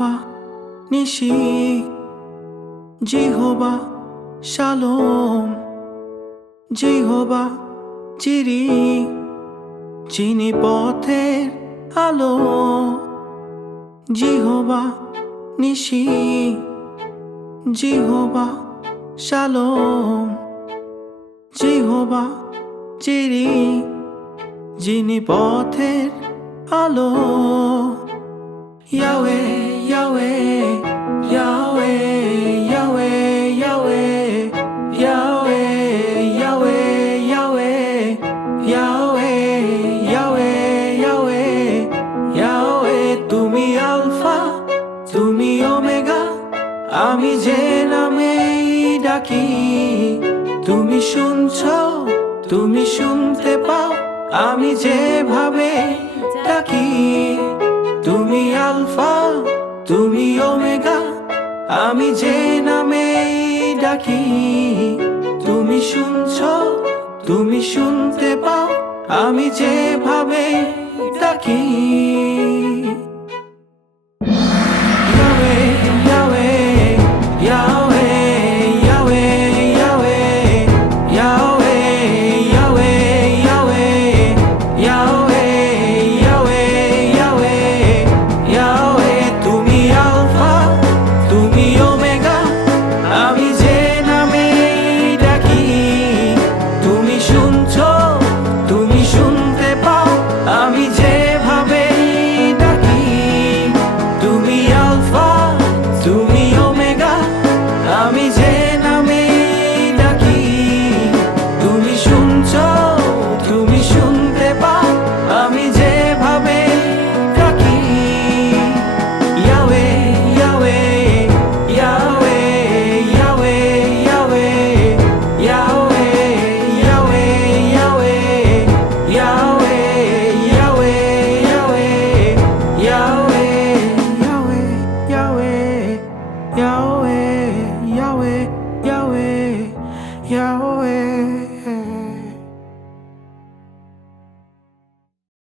Jehovah নিশি, Jehovah শালোম, Jehovah চিরি, চিনি পথের আলো। জিহোবা নিশি, জিহোবা শালোম, জিহোবা চিরি, যিনি পথের আলো। ইয়াহওয়ে ইয়াহওয়ে ইয়াহওয়ে ইয়াহওয়ে ইয়াহওয়ে ইয়াহওয়ে ইয়াহওয়ে ইয়াহওয়ে ইয়াহওয়ে ইয়াহওয়ে ইয়াহওয়ে তুমি আলফা তুমি ওমেগা, আমি যে নামেই ডাকি তুমি শুনছো, তুমি শুনতে পাও, আমি যেভাবে ডাকি। তুমি আলফা তুমি ওমেগা, আমি যে নামেই ডাকি তুমি শুনছো, তুমি শুনতে পাও, আমি যেভাবে ডাকি।